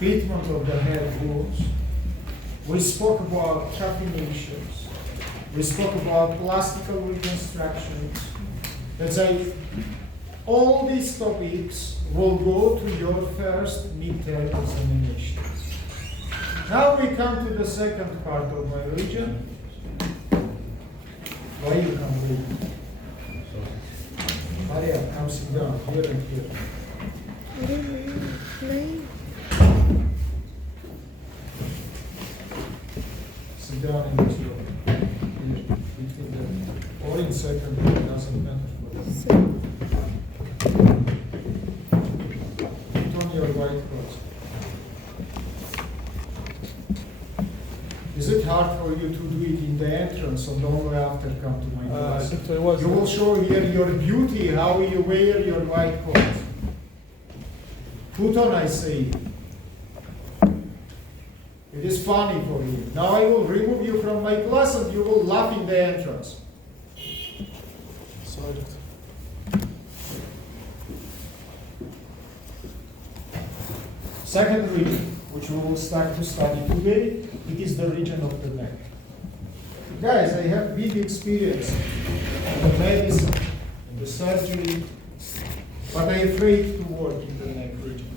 treatment of the head wounds. We spoke about trepanations. We spoke about plastical reconstructions. Let's say all these topics will go to your first midterm examination. Now we come to the second part of my region. Why you come wait? Maria, come sit down here and here. Sit down in this room. Here, between them. Or in second, it doesn't matter. Put on your white clothes. Is it hard for you to do it in the entrance or only after come to my class? You will show here your beauty, how you wear your white coat. Put on, I say. It is funny for you. Now I will remove you from my class and you will laugh in the entrance. Sorry. Second region, which we will start to study today, it is the region of the neck. Guys, I have big experience in the medicine, in the surgery, but I'm afraid to work in the neck region.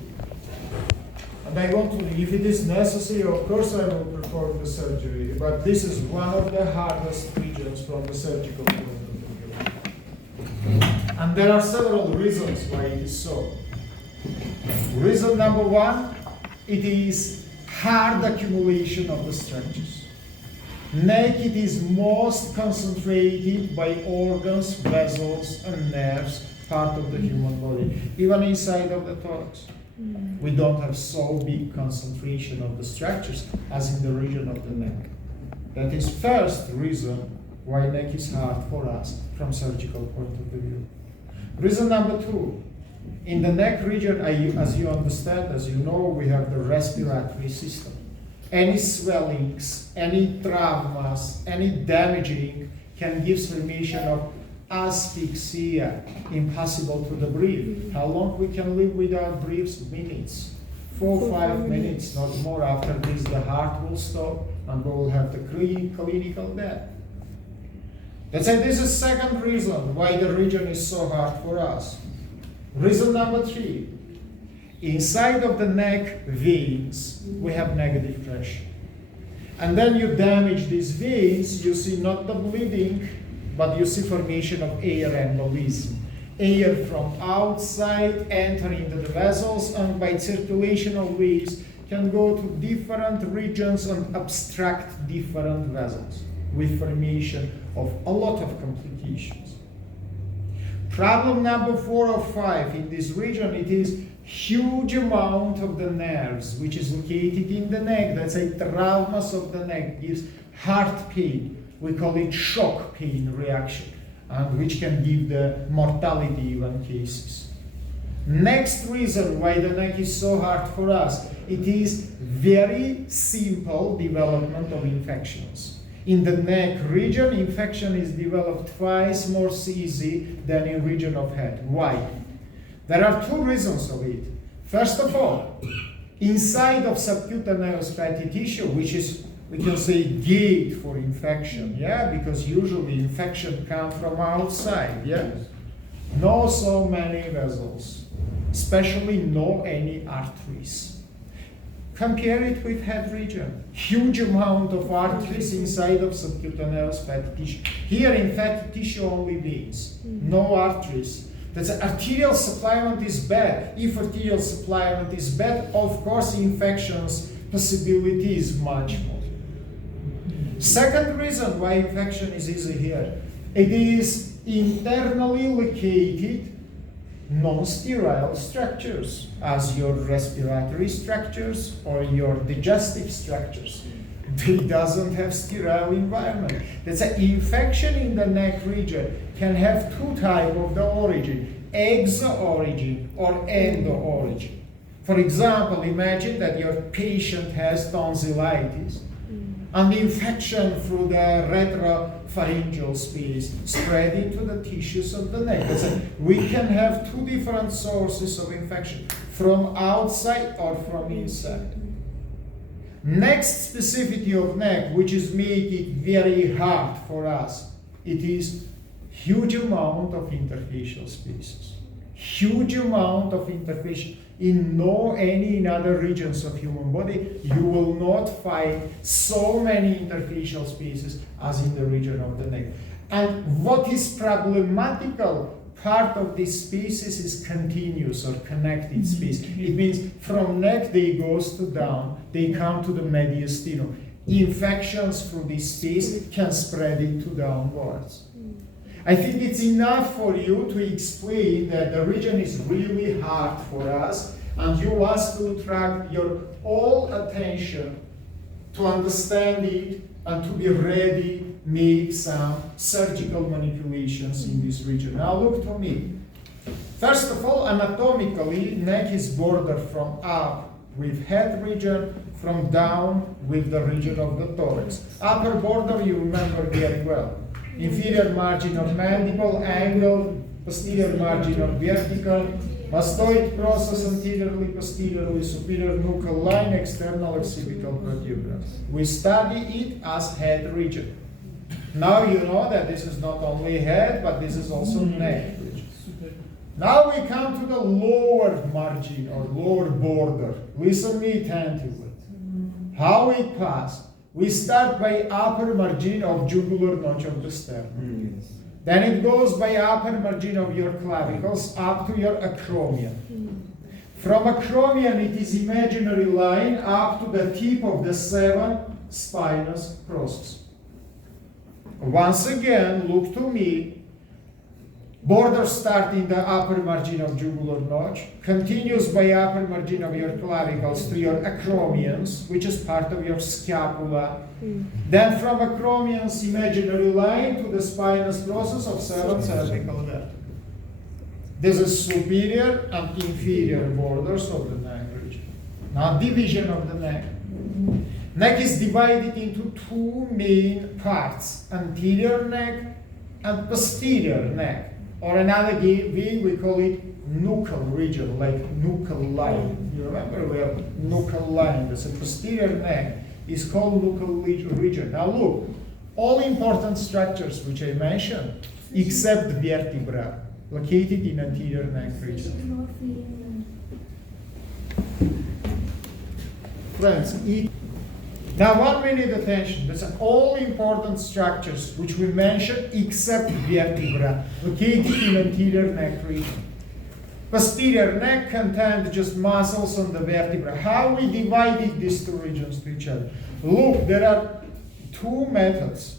And I want to, if it is necessary, of course I will perform the surgery, but this is one of the hardest regions from the surgical point of view. And there are several reasons why it is so. Reason number one, it is hard accumulation of the structures. Neck, it is most concentrated by organs, vessels, and nerves, part of the human body, even inside of the thorax. We don't have so big concentration of the structures as in the region of the neck. That is first reason why neck is hard for us from surgical point of view. Reason number two, in the neck region, as you understand, as you know, we have the respiratory system. Any swellings, any traumas, any damaging can give formation of asphyxia, impossible to breathe. How long we can live without breaths? Minutes. 4-5 minutes, not more. After this, the heart will stop and we will have the clinical death. Let's say this is second reason why the region is so hard for us. Reason number three, inside of the neck veins, we have negative pressure. And then you damage these veins, you see not the bleeding, but you see formation of air embolism. Air from outside enter into the vessels and by circulational ways can go to different regions and obstruct different vessels with formation of a lot of complications. Problem number 4 or 5 in this region, it is huge amount of the nerves which is located in the neck. That's a traumas of the neck, gives heart pain. We call it shock pain reaction, and which can give the mortality even cases. Next reason why the neck is so hard for us, it is very simple development of infections. In the neck region, infection is developed twice more easy than in region of head. Why? There are two reasons of it. First of all, inside of subcutaneous fatty tissue, which is, we can say, gate for infection, yeah, because usually infection comes from outside, yeah. No so many vessels, especially no any arteries. Compare it with head region. Huge amount of arteries inside of subcutaneous fatty tissue. Here in fatty tissue only veins, no arteries. That's arterial supplement is bad. If arterial supplement is bad, of course infections possibility is much more. Second reason why infection is easy here, it is internally located non-sterile structures, as your respiratory structures or your digestive structures. They doesn't have sterile environment. That's an infection in the neck region can have two types of the origin, exo-origin or endo-origin. For example, imagine that your patient has tonsillitis and the infection through the retropharyngeal space spread into the tissues of the neck. We can have two different sources of infection, from outside or from inside. Next specificity of neck, which is make it very hard for us, it is huge amount of interfacial spaces. Huge amount of interfacial. In any other regions of human body, you will not find so many interfacial spaces as in the region of the neck. And what is problematical part of these spaces is continuous or connected space. It means from neck they goes to down, they come to the mediastinum. Infections through this space can spread into downwards. I think it's enough for you to explain that the region is really hard for us, and you must to attract your all attention to understand it and to be ready make some surgical manipulations in this region. Now look to me. First of all, anatomically, neck is bordered from up with head region, from down with the region of the thorax. Upper border you remember very well. Inferior margin of mandible, angle, posterior margin of vertical, mastoid process anteriorly, posteriorly, superior nuchal line, external occipital protuberance. We study it as head region. Now you know that this is not only head, but this is also neck region. Now we come to the lower margin or lower border. Listen me attentively. How it passes. We start by upper margin of jugular notch of the sternum. Then it goes by upper margin of your clavicles up to your acromion. From acromion it is imaginary line up to the tip of the 7 spinous process. Once again, look to me. Border start in the upper margin of jugular notch, continues by upper margin of your clavicles to your acromions, which is part of your scapula. Then from acromions, imaginary line to the spinous process of 7 cervical vertebrae. This is superior and inferior borders of the neck region. Now division of the neck. Neck is divided into 2 main parts, anterior neck and posterior neck. Or another way, we call it nuchal region, like nuchal line. You remember we have nuchal line. That's a posterior neck. Is called nuchal region. Now look, all important structures which I mentioned, except vertebra, located in anterior neck region. Friends, now 1 minute attention. That's all important structures which we mentioned except vertebra, located in anterior neck region. Posterior neck contains just muscles on the vertebra. How we divided these 2 regions to each other? Look, there are 2 methods.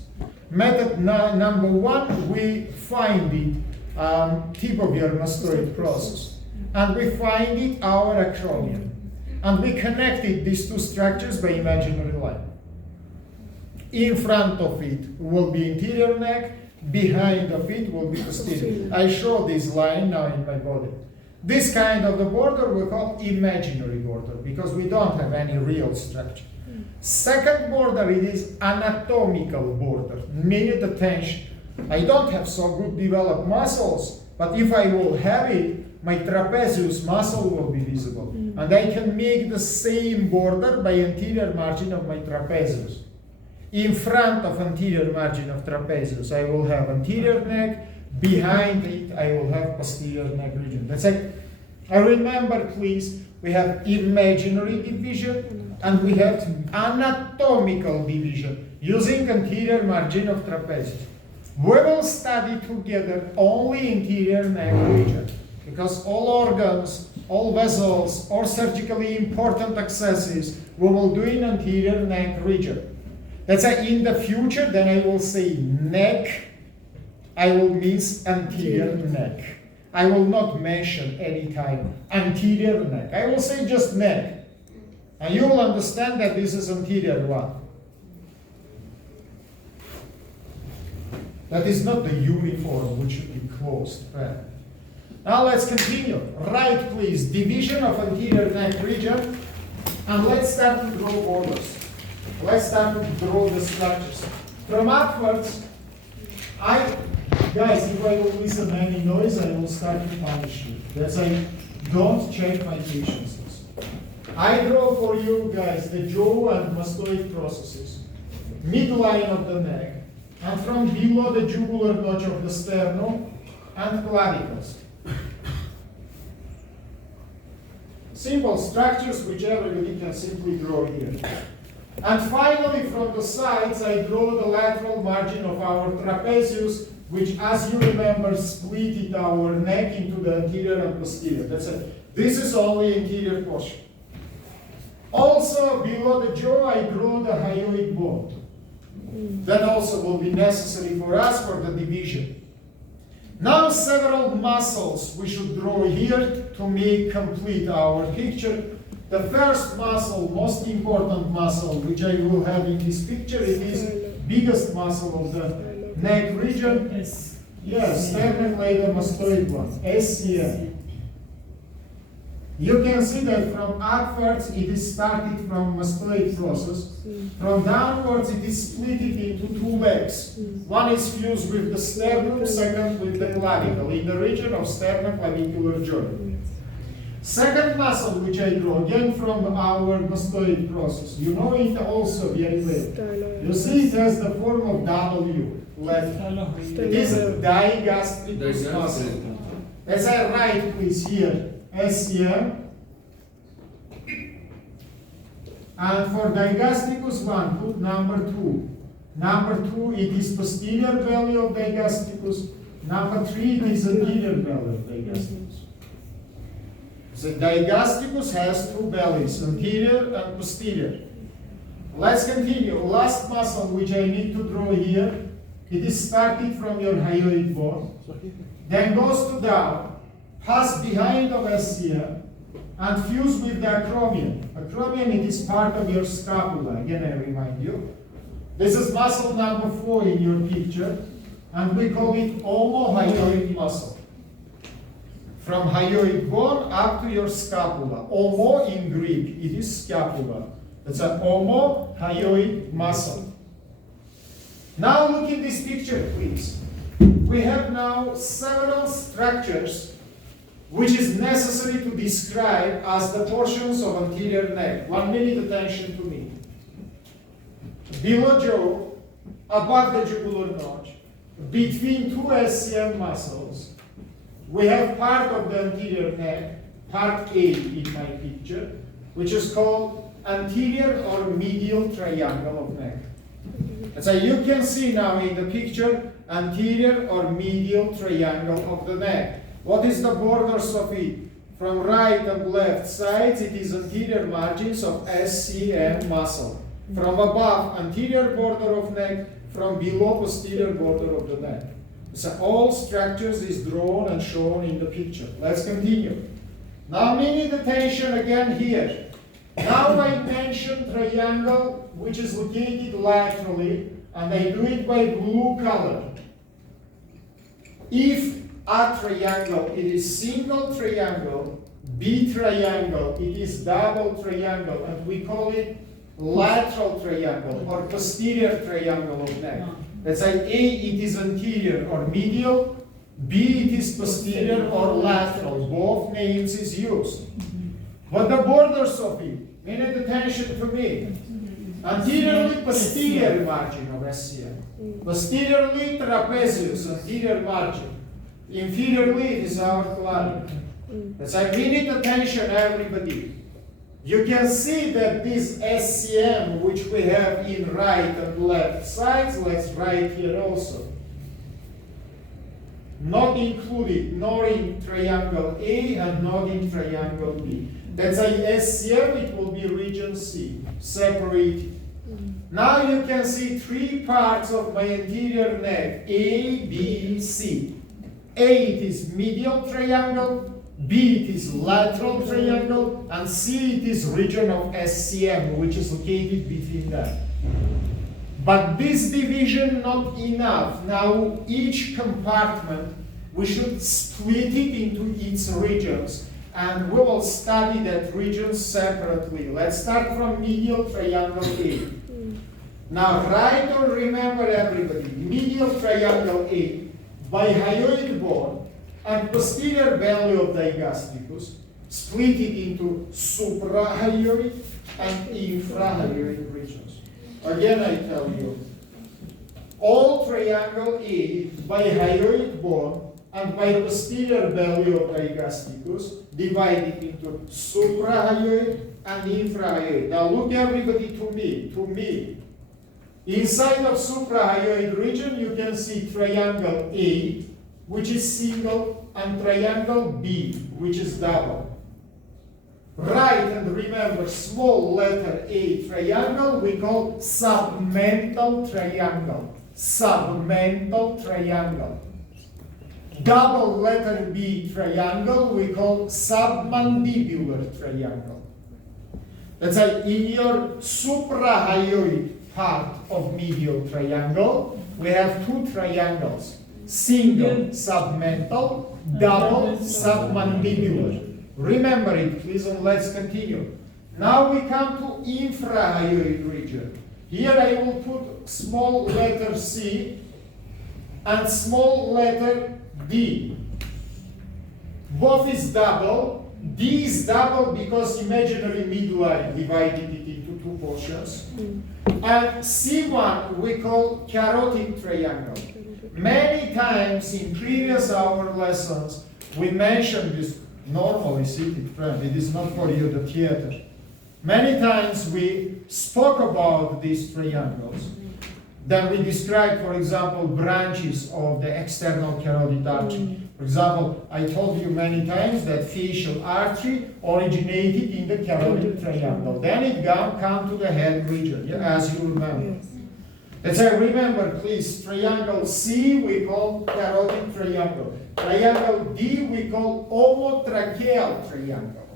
Method number 1, we find it tip of your mastoid process, and we find it our acromion. And we connected these 2 structures by imaginary line. In front of it will be anterior neck, behind of it will be posterior. I show this line now in my body. This kind of the border we call imaginary border because we don't have any real structure. Second border, it is anatomical border. Minute attention. I don't have so good developed muscles, but if I will have it, my trapezius muscle will be visible. And I can make the same border by anterior margin of my trapezius. In front of anterior margin of trapezius, I will have anterior neck. Behind it, I will have posterior neck region. That's it. I remember, please, we have imaginary division and we have anatomical division using anterior margin of trapezius. We will study together only interior neck region because all organs, all vessels, all surgically important accesses we will do in anterior neck region. That's why in the future, then I will say neck, I will means anterior neck. I will not mention any time anterior neck. I will say just neck. And you will understand that this is anterior one. That is not the uniform which should be closed. Right? Now let's continue. Right, please. Division of anterior neck region. And let's start to draw borders. Let's start to draw the structures. From upwards, guys, if I will listen to any noise, I will start to punish you. That's I don't check my efficiencies. I draw for you guys the jaw and mastoid processes, midline of the neck, and from below the jugular notch of the sternum and clavicles. Simple structures, whichever you can simply draw here. And finally, from the sides, I draw the lateral margin of our trapezius, which, as you remember, split our neck into the anterior and posterior. That's it. This is only anterior portion. Also, below the jaw, I draw the hyoid bone. That also will be necessary for us for the division. Now, several muscles we should draw here to make complete our picture. The first muscle, most important muscle, which I will have in this picture, it is biggest muscle of the neck region. Yes, sternocleidomastoid one, SCM. You can see that from upwards it is started from mastoid process. From downwards it is split into two legs. One is fused with the sternum, second with the clavicle, in the region of sternoclavicular joint. Second muscle which I draw, again from our mastoid process. You know it also very well. You see it has the form of W, left. It is a digastricus muscle. As I write, please, here, SCM. And for digastricus 1, put number 2. Number 2, it is posterior belly of digastricus. Number 3, it is anterior belly of digastricus. The digastricus has two bellies, anterior and posterior. Let's continue. Last muscle which I need to draw here, it is started from your hyoid bone, then goes to down, pass behind of SCM, and fuse with the acromion. Acromion, it is part of your scapula, again I remind you. This is muscle number 4 in your picture, and we call it omohyoid muscle. From hyoid bone up to your scapula. Omo in Greek, it is scapula. It's an omohyoid muscle. Now look in this picture, please. We have now several structures which is necessary to describe as the portions of anterior neck. 1 minute attention to me. Below jaw, above the jugular notch, between two SCM muscles, we have part of the anterior neck, part A in my picture, which is called anterior or medial triangle of neck. And so you can see now in the picture, anterior or medial triangle of the neck. What is the borders of it? From right and left sides, it is anterior margins of SCM muscle. From above, anterior border of neck, from below, posterior border of the neck. So all structures is drawn and shown in the picture. Let's continue. Now minute attention again here. Now I mention triangle which is located laterally, and I do it by blue color. If A triangle, it is single triangle, B triangle, it is double triangle, and we call it lateral triangle or posterior triangle of neck. Let's say A, it is anterior or medial, B, it is posterior or lateral. Both names is used. But the borders of it, minute attention to me. Anteriorly, posterior margin of SCM. Posteriorly, trapezius, anterior margin. Inferiorly, it is our clavicle. Let's say minute attention, everybody. You can see that this SCM, which we have in right and left sides, let's write here also. Not included, nor in triangle A and not in triangle B. That's a SCM, it will be region C, separated. Now you can see three parts of my anterior neck, A, B, C. A, it is medial triangle, B, it is lateral triangle, and C, it is region of SCM, which is located between them. But this division not enough. Now each compartment, we should split it into its regions, and we will study that region separately. Let's start from medial triangle A. Now write or remember everybody, medial triangle A, bihyoid bone, and posterior value of digastricus, split it into suprahyoid and infrahyoid regions. Again, I tell you, all triangle A by hyoid bone and by posterior value of digastricus divided into suprahyoid and infrahyoid. Now look everybody to me. Inside of suprahyoid region you can see triangle A, which is single, and triangle B, which is double. Write and remember small letter A triangle we call submental triangle. Submental triangle. Double letter B triangle we call submandibular triangle. Let's say in your suprahyoid part of medial triangle, we have two triangles. Single submental, double submandibular. Remember it, please, and let's continue. Now we come to infrahyoid region. Here I will put small letter C and small letter D. Both is double. D is double because imaginary midline divided it into two portions. And C1 we call carotid triangle. Many times in previous hour lessons we mentioned this. Normally seated friend, it is not for you the theater. Many times we spoke about these triangles. Then we described, for example, branches of the external carotid artery. For example, I told you many times that facial artery originated in the carotid triangle. Then it come to the head region, as you remember. Let's say, remember, please, triangle C we call carotid triangle. Triangle D we call omotracheal triangle.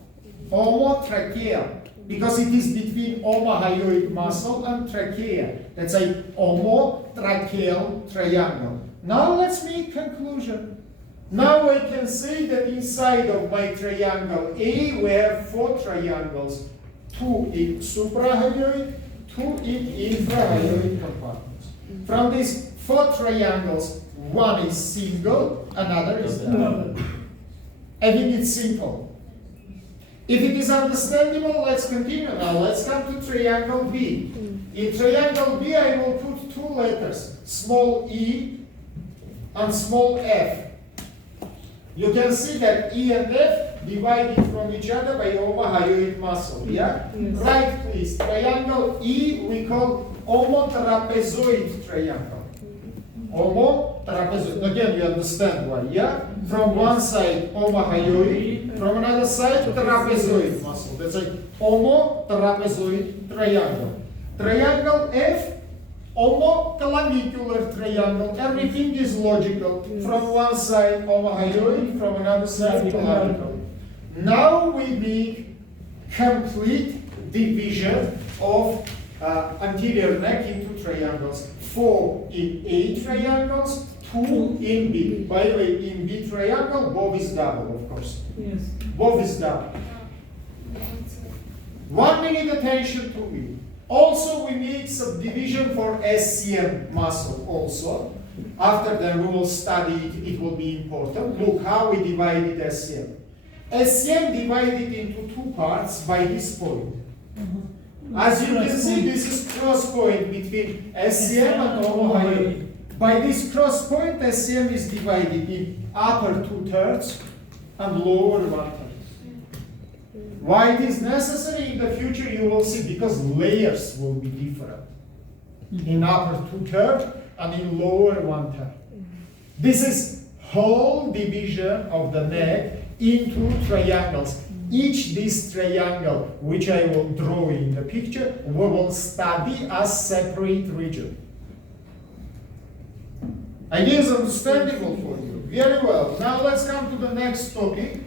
Omotracheal, because it is between omohyoid muscle and trachea. That's a omotracheal triangle. Now let's make conclusion. Now I can say that inside of my triangle A we have four triangles. Two in suprahyoid, two in infrahyoid compartments. From these four triangles, one is single, another is double. I think it's simple. If it is understandable, let's continue. Now let's come to triangle B. In triangle B, I will put two letters, small e and small f. You can see that E and F divided from each other by omohyoid muscle, yeah? Yes. Right, please. Triangle E we call omotrapezoid triangle. Omotrapezoid. Again, you understand why, yeah? From one side, omohyoid, from another side, trapezoid muscle. That's like omotrapezoid triangle. Triangle F, omoclavicular triangle. Everything is logical. Yes. From one side, omohyoid, from another side, clavicle. Now we make complete division of anterior neck into triangles. 4 in A triangles, 2 in B. By the way, in B triangle, both is double, of course. Yes. Both is double. 1 minute attention to B. Also, we make subdivision for SCM muscle also. After that, we will study it, it will be important. Look how we divided SCM. SCM divided into two parts by this point. As you can see, this is cross point between SCM and omohyoid. By this cross point, SCM is divided in upper 2/3 and lower 1/3. Why it is necessary in the future, you will see, because layers will be different. In upper 2/3 and in lower 1/3. This is whole division of the neck into triangles. Each this triangle, which I will draw in the picture, we will study as separate region. Idea is understandable for you. Very well. Now let's come to the next topic.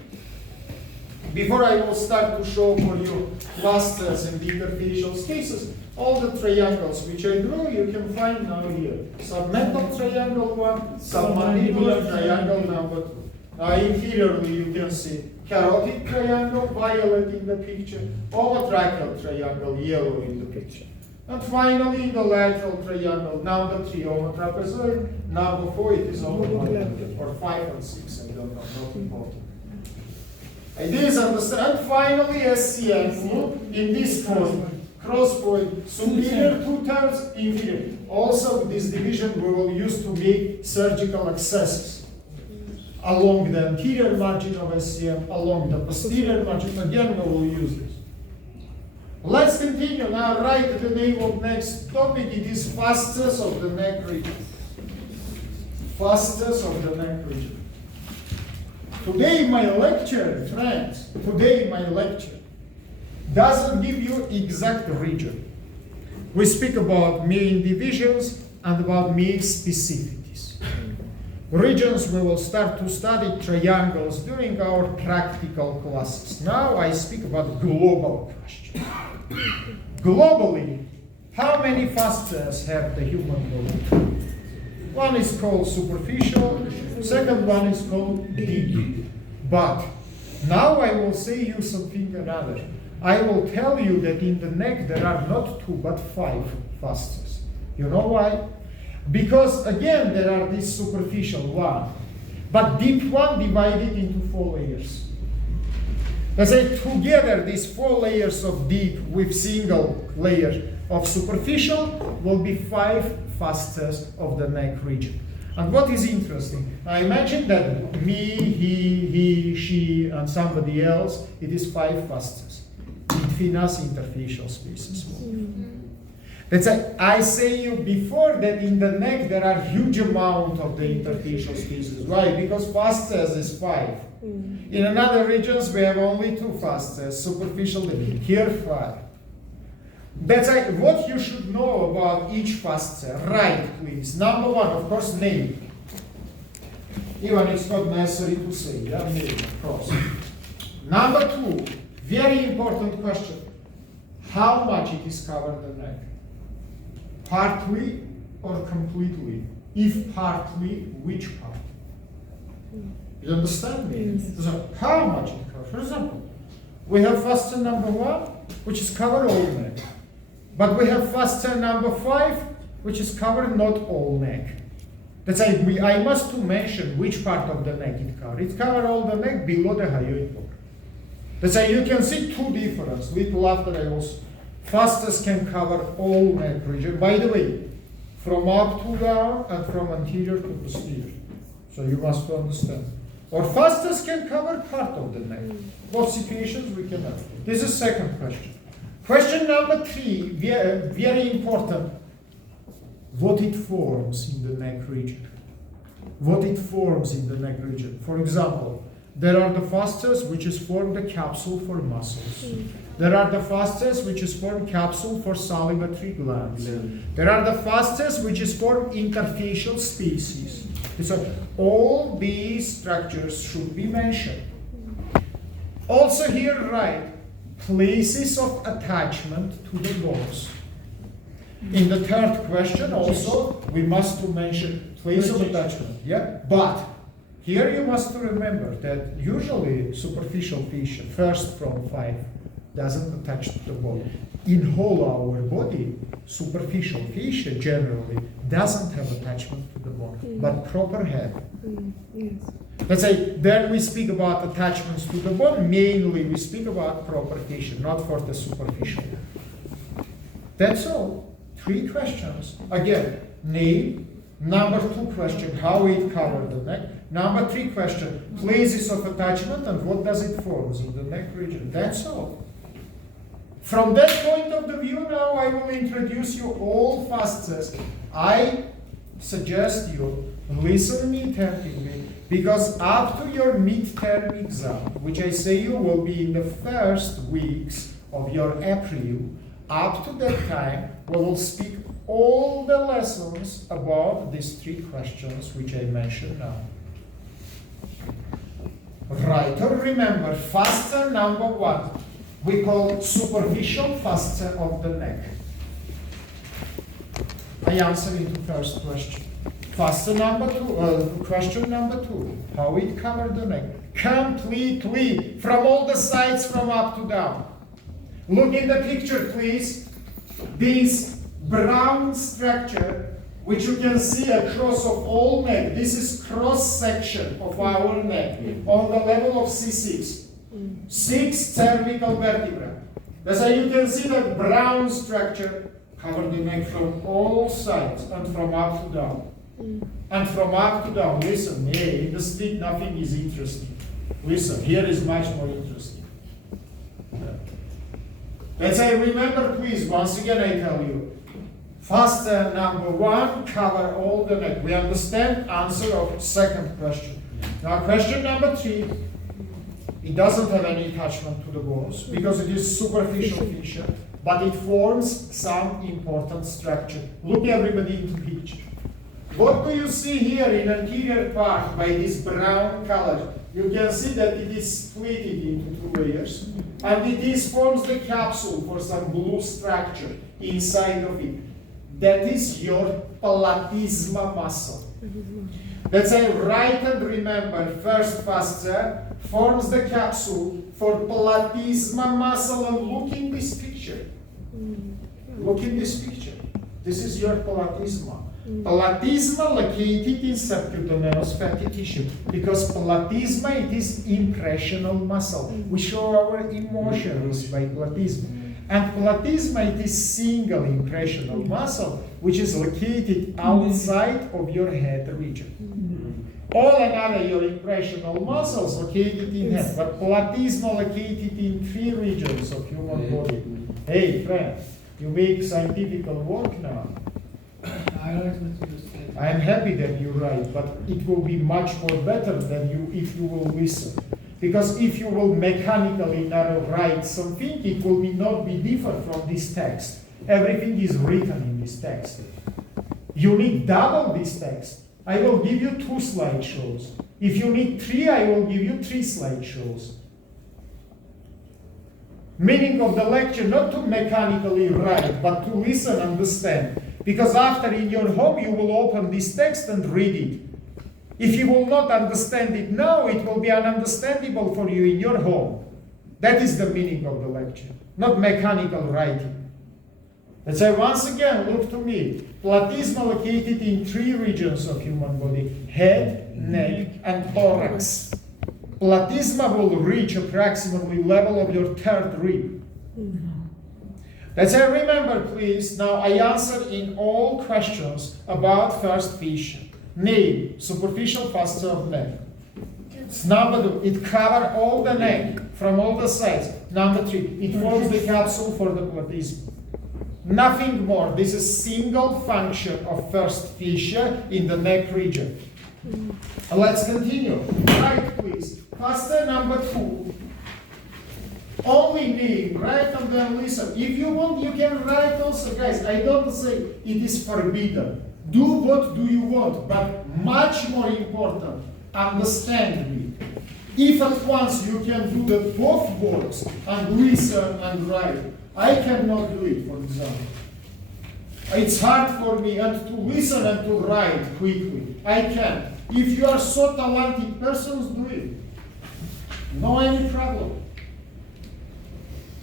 Before I will start to show for you clusters and interfacial cases, all the triangles which I drew, you can find now here. Submental triangle 1, submandibular triangle number 2. Now inferiorly you can see carotid triangle, violet in the picture, omotracheal triangle, yellow in the picture. And finally, the lateral triangle, number 3, homotrapezoid, number 4, it is homoplateral, or 5 and 6, I don't know, not important. Ideas understand. And finally, SCM, in this form, cross point, superior 2/3, inferior. Also, this division we will use to make surgical accesses along the anterior margin of SCM, along the posterior margin. Again, we will use this. Let's continue now. Write the name of next topic. It is fascias of the neck region. Fascias of the neck region. Today my lecture, friends, doesn't give you exact region. We speak about main divisions and about main specificities. Regions we will start to study triangles during our practical classes. Now I speak about global questions. Globally, how many fascias have the human body? One is called superficial, second one is called deep. But now I will say you something another. I will tell you that in the neck there are not 2 but 5 fascias. You know why? Because again there are these superficial one, but deep one divided into 4 layers. As I together these 4 layers of deep with single layer of superficial will be 5 fascias of the neck region. And what is interesting, I imagine that me, he, she, and somebody else, it is 5 fascias. Between us, interfacial spaces. That's why I say you before that in the neck there are huge amount of the interfacial spaces. Why? Because fascias is 5. In another regions we have only 2 fascias, superficial, here 5. That's why what you should know about each fascia. Right, please. Number 1, of course, name. Even it's not necessary to say, yeah, name, of course. Number 2, very important question. How much it is covered the neck? Partly or completely? If partly, which part? You understand me? Yes. So how much it covers? For example, we have fascia number 1, which is covered all neck. But we have fascia number 5, which is covered not all neck. That's why I must to mention which part of the neck it covers. It covers all the neck below the hyoid bone. That's why you can see 2 differences. Little after I also. Fascias can cover all neck region. By the way, from up to down and from anterior to posterior. So you must understand. Or fascias can cover part of the neck. Both situations we can have. This is second question. Question number 3, very important. What it forms in the neck region. What it forms in the neck region. For example, there are the fascias which is form the capsule for muscles. There are the fascias which is form capsule for salivary glands. There are the fascias which is form interfacial spaces. So all these structures should be mentioned. Also here write places of attachment to the bones. In the third question also we must to mention place of attachment. Yeah, but here you must remember that usually superficial fascia, first from 5, doesn't attach to the bone. In whole our body, superficial fascia generally doesn't have attachment to the bone, but proper have. Yes. Let's say, then we speak about attachments to the bone, mainly we speak about proper fascia, not for the superficial. That's all. 3 questions. Again, name. Number 2 question, how it covered the neck. Number 3 question, places of attachment and what does it form in the neck region. That's all. From that point of the view now I will introduce you all fascias. I suggest you listen me attentively because up to your midterm exam, which I say you will be in the first weeks of your April, up to that time we will speak all the lessons about these 3 questions which I mentioned now. Right, or remember, fascia number 1, we call superficial fascia of the neck. I answer into first question. Fascia number 2, question number 2, how it covered the neck. Completely, from all the sides, from up to down. Look in the picture, please. this brown structure, which you can see across of all neck. This is cross section of our neck on the level of C6. 6 cervical vertebrae. That's how you can see that brown structure cover the neck from all sides and from up to down. And from up to down. Listen, hey, in the street nothing is interesting. Listen, here is much more interesting. Let's say, remember please, once again I tell you, fascia number 1, cover all the neck. We understand answer of second question. Now question number 3, it doesn't have any attachment to the bones because it is superficial fascia, but it forms some important structure. Look everybody into the picture. What do you see here in anterior part by this brown color? You can see that it is split into 2 layers, and it forms the capsule for some blue structure inside of it. That is your platysma muscle. Let's say write and remember, first fascia forms the capsule for platysma muscle, and look in this picture. Look in this picture. This is your platysma. Platysma located in subcutaneous fatty tissue, because platysma, it is impressional muscle. We show our emotions by platysma. And platysma, it is single impressional muscle, which is located outside of your head region. All another your impressional muscles located in head, but platysma located in 3 regions of human body. Hey friend, you make scientific work now. I am happy that you write, but it will be much more better than you if you will listen. Because if you will mechanically now write something, it will not be different from this text. Everything is written in this text. You need double this text. I will give you 2 slideshows. If you need 3, I will give you 3 slideshows. Meaning of the lecture, not to mechanically write, but to listen, understand. Because after in your home, you will open this text and read it. If you will not understand it now, it will be ununderstandable for you in your home. That is the meaning of the lecture, not mechanical writing. Let's say once again, look to me. Platysma located in 3 regions of human body: head, neck, and thorax. Platysma will reach approximately level of your 3rd rib. Let's say, remember please, now I answer in all questions about first fascia. Name, superficial fascia of neck. Number 2, it covers all the neck from all the sides. Number 3, it forms the capsule for the platysma. Nothing more. This is single function of first fascia in the neck region. Let's continue. Right, please. Fascia number 2. Only name, write and then listen. If you want, you can write also, guys. I don't say it is forbidden. Do what do you want, but much more important, understand me. If at once you can do the both works and listen and write, I cannot do it, for example. It's hard for me and to listen and to write quickly. I can't. If you are so talented persons, do it. No any problem.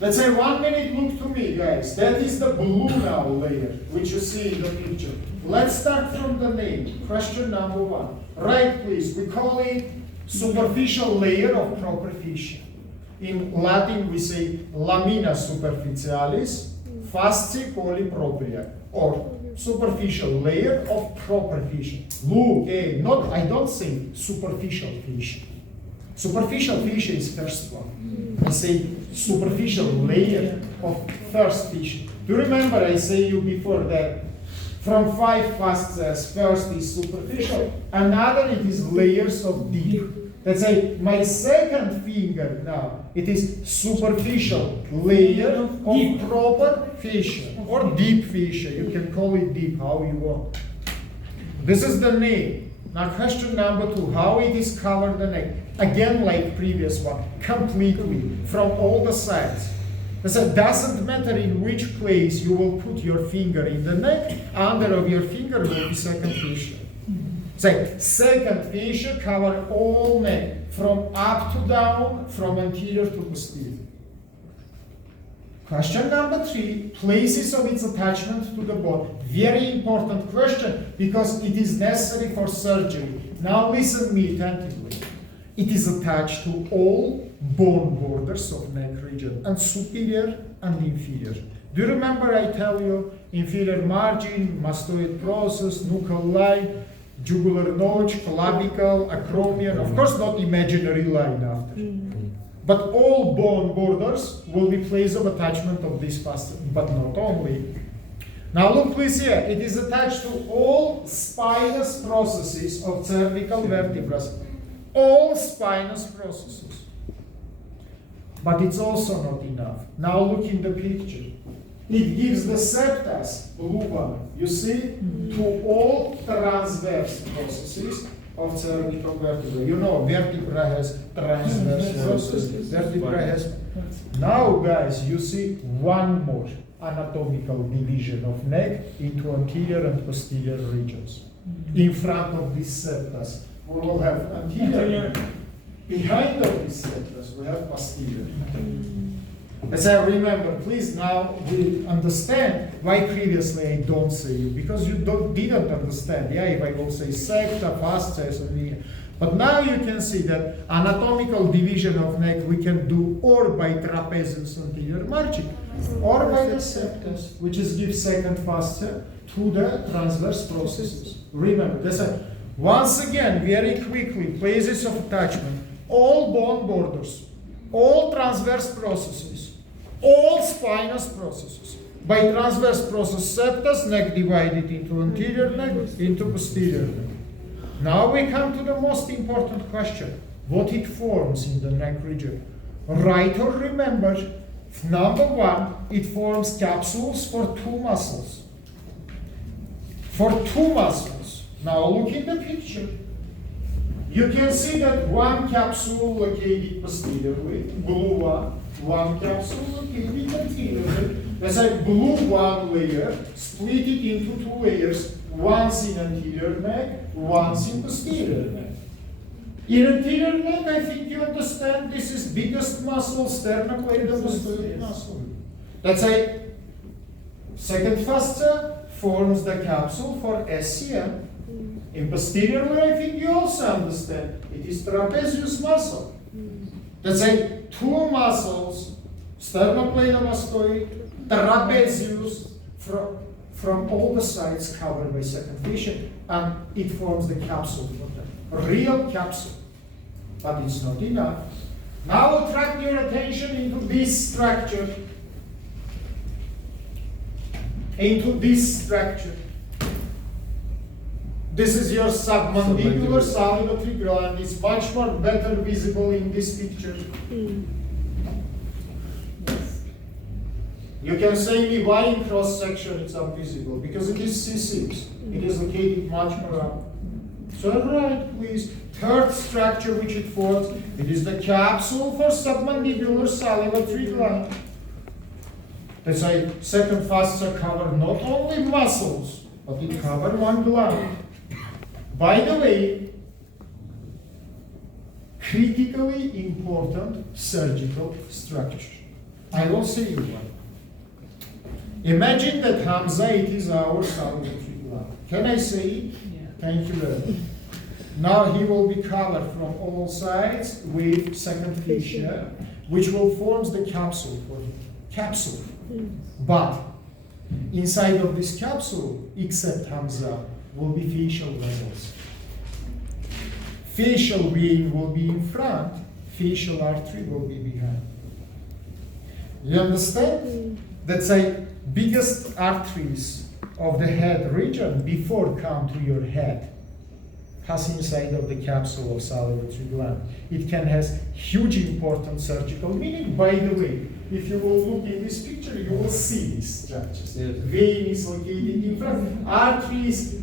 Let's say 1 minute, look to me, guys. That is the blue now layer, which you see in the picture. Let's start from the name. Question number 1. Right, please. We call it superficial layer of proper fascia. In Latin, we say lamina superficialis fasciae coli propria, or superficial layer of proper fascia. Look, not, I don't say superficial fascia. Superficial fascia is first one. I say superficial layer of first fascia. Do you remember I say you before that from 5 fascias, first is superficial, another it is layers of deep. Let's say my second finger now, it is superficial layer of proper fascia or deep fascia. You can call it deep how you want. This is the name. Now question number 2, how it is covered the neck. Again, like previous one, completely from all the sides. So it doesn't matter in which place you will put your finger in the neck, under of your finger will be second fascia. So second fascia cover all neck, from up to down, from anterior to posterior. Question number 3, places of its attachment to the bone. Very important question because it is necessary for surgery. Now listen me attentively. It is attached to all bone borders of neck region, and superior and inferior. Do you remember I tell you inferior margin, mastoid process, nuchal line, jugular notch, clavicle, acromion, of course not imaginary line after. But all bone borders will be place of attachment of this fascia, but not only. Now look please here, it is attached to all spinous processes of cervical vertebrae. All spinous processes. But it's also not enough. Now look in the picture. It gives the septas, blue one, you see, to all transverse processes of cervical vertebra. You know, vertebra has transverse process, vertebra has. Now, guys, you see one more anatomical division of neck into anterior and posterior regions. In front of these septas, we will have anterior. Behind of these septas, we have posterior. As I remember, please now we understand why previously I don't say you, because you didn't understand. Yeah, if I will say septa, fascia, but now you can see that anatomical division of neck we can do or by trapezius anterior margin, or by the septus, which is give second fascia to the transverse processes. Remember, that's it. Once again, very quickly, places of attachment, all bone borders, all transverse processes, all spinous processes. By transverse process septus, neck divided into anterior neck, into posterior neck. Now we come to the most important question. What it forms in the neck region? Write or remember, number 1, it forms capsules for 2 muscles. For 2 muscles. Now look in the picture. You can see that one capsule located posteriorly, blue one capsule located anteriorly. As I blue one layer, split it into 2 layers, once in anterior neck, once in posterior neck. In anterior neck, I think you understand this is biggest muscle, sternocleidomastoid muscle. That's a second fascia forms the capsule for SCM. In posterior, I think you also understand it is trapezius muscle. That's a 2 muscles, sternocleidomastoid, trapezius, from all the sides covered by second fascia, and it forms the capsule for them. A real capsule. But it's not enough. Now I'll attract your attention into this structure. This is your submandibular salivary gland. It's much more better visible in this picture. You can say me why in cross section it's invisible, because it is C6. It is located much more up. So right, please. Third structure which it forms, it is the capsule for submandibular salivary gland. That's why second fascia cover not only muscles, but it cover one gland. By the way, critically important surgical structure. I will say you one. Imagine that Hamza, it is our salivary gland. Can I say it? Yeah. Thank you very much. Now he will be covered from all sides with second fascia, which will form the capsule for him. Capsule. But inside of this capsule, except Hamza, will be facial vessels. Facial vein will be in front, facial artery will be behind. You understand? That's a biggest arteries of the head region before come to your head. Has inside of the capsule of salivary gland. It can has huge important surgical meaning. By the way, if you will look in this picture, you will see these structures. Yes. Vein is located in front. Artery is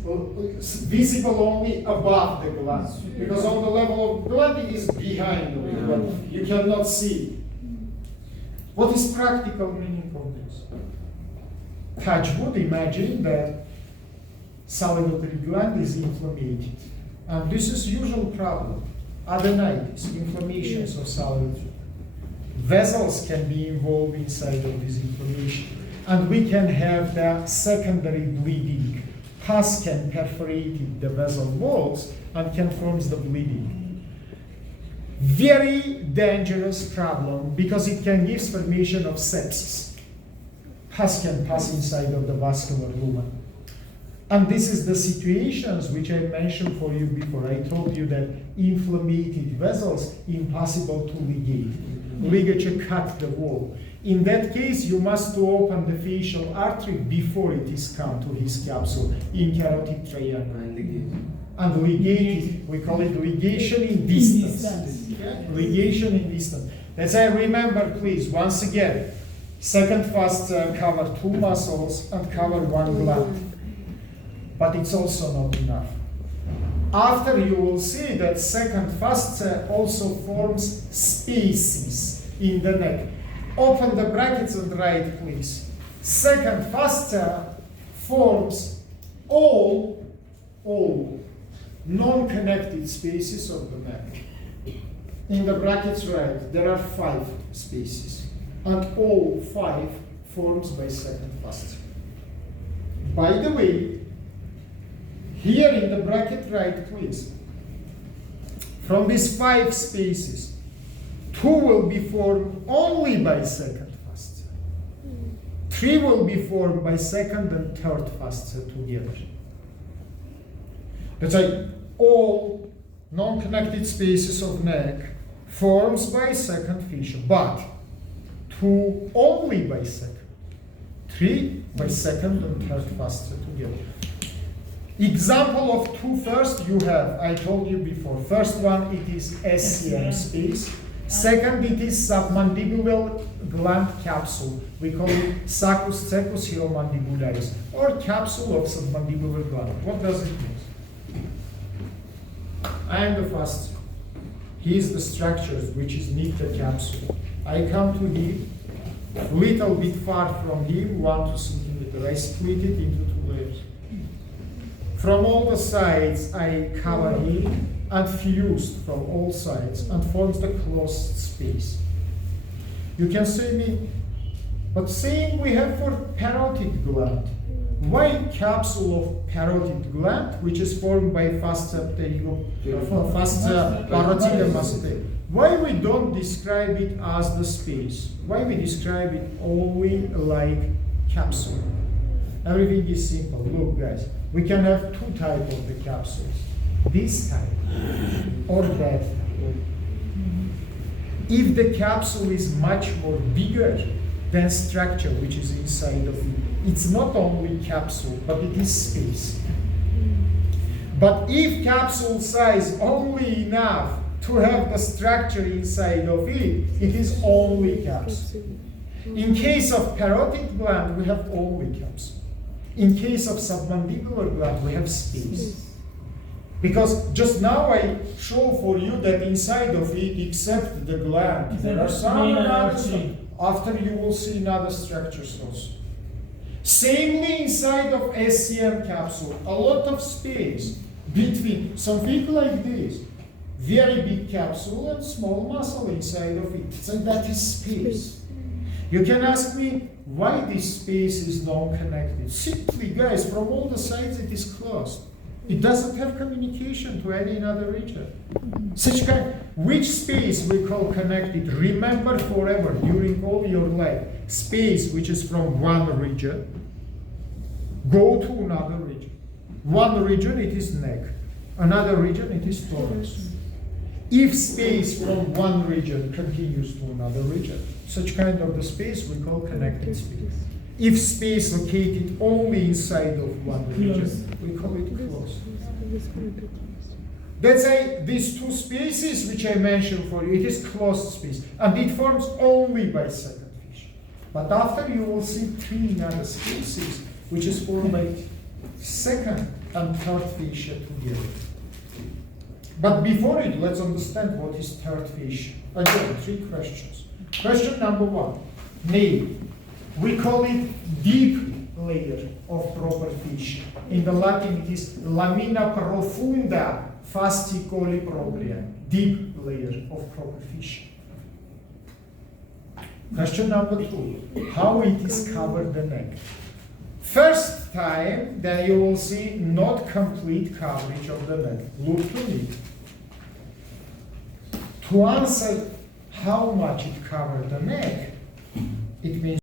visible only above the gland. Because on the level of gland, it is behind the gland. You cannot see. What is practical meaning of this? Touch wood, imagine that salivary gland is inflamed. And this is usual problem. Adenitis, inflammations of salivary. vessels can be involved inside of this inflammation. And we can have the secondary bleeding. Pus can perforate the vessel walls and can form the bleeding. Very dangerous problem because it can give formation of sepsis. Pus can pass inside of the vascular lumen. And this is the situations which I mentioned for you before. I told you that inflamed vessels impossible to ligate. Ligature cut the wall. In that case, you must open the facial artery before it is come to his capsule in carotid triangle. And ligate it, we call it ligation in distance. Ligation in distance. As I remember, please, once again, second fascia cover 2 muscles and cover 1 gland. But it's also not enough. After you will see that second fascia also forms spaces in the neck. Open the brackets and write, please. Second fascia forms all non-connected spaces of the neck. In the brackets write, there are 5 spaces, and all 5 forms by second fascia. By the way, here in the bracket write, please, from these 5 spaces, 2 will be formed only by second fascia. 3 will be formed by second and third fascia together. That's like all non-connected spaces of neck forms by second fascia, but 2 only by second, 3 by second and third fascia together. Example of 2 first you have, I told you before. First one, it is SCM space. Second, it is submandibular gland capsule. We call it saccus cecus hilomandibularis, or capsule of submandibular gland. What does it mean? I am the fascia. He is the structures which is near the capsule. I come to him, little bit far from him, 1 to 2 centimeters. I split it into 2 layers. From all the sides, I cover him and fused from all sides and forms the closed space. You can see me, but same we have for parotid gland. Why capsule of parotid gland, which is formed by fascia parotida masseter? Why we don't describe it as the space? Why we describe it only like capsule? Everything is simple. Look, guys, we can have 2 types of the capsules. This type or that type. If the capsule is much more bigger than structure which is inside of it, it's not only capsule, but it is space. But if capsule size only enough to have the structure inside of it, it is only capsule. In case of parotid gland, we have only capsule. In case of submandibular gland, we have space. Because just now I show for you that inside of it, except the gland, there are some other stuff. After you will see another structures also. Samely inside of SCM capsule, a lot of space between something like this. Very big capsule and small muscle inside of it. So that is space. You can ask me why this space is non-connected. Simply, guys, from all the sides it is closed. It doesn't have communication to any other region. Which space we call connected? Remember forever, during all your life, space which is from one region, go to another region. One region, it is neck. Another region, it is thorax. If space from one region continues to another region, such kind of the space we call connected space. If space located only inside of one region, we call it closed. That's why these 2 spaces which I mentioned for you, it is closed space, and it forms only by second fascia. But after you will see 3 other spaces which is formed by second and third fascia together. But before it, let's understand what is third fascia. Again, 3 questions. Question number 1, name. We call it deep layer of proper fascia. In the Latin, it is lamina profunda fascicoli propria, deep layer of proper fascia. Question number 2, how it is covered the neck. First time, then you will see not complete coverage of the neck. Look to me. To answer how much it covered the neck, it means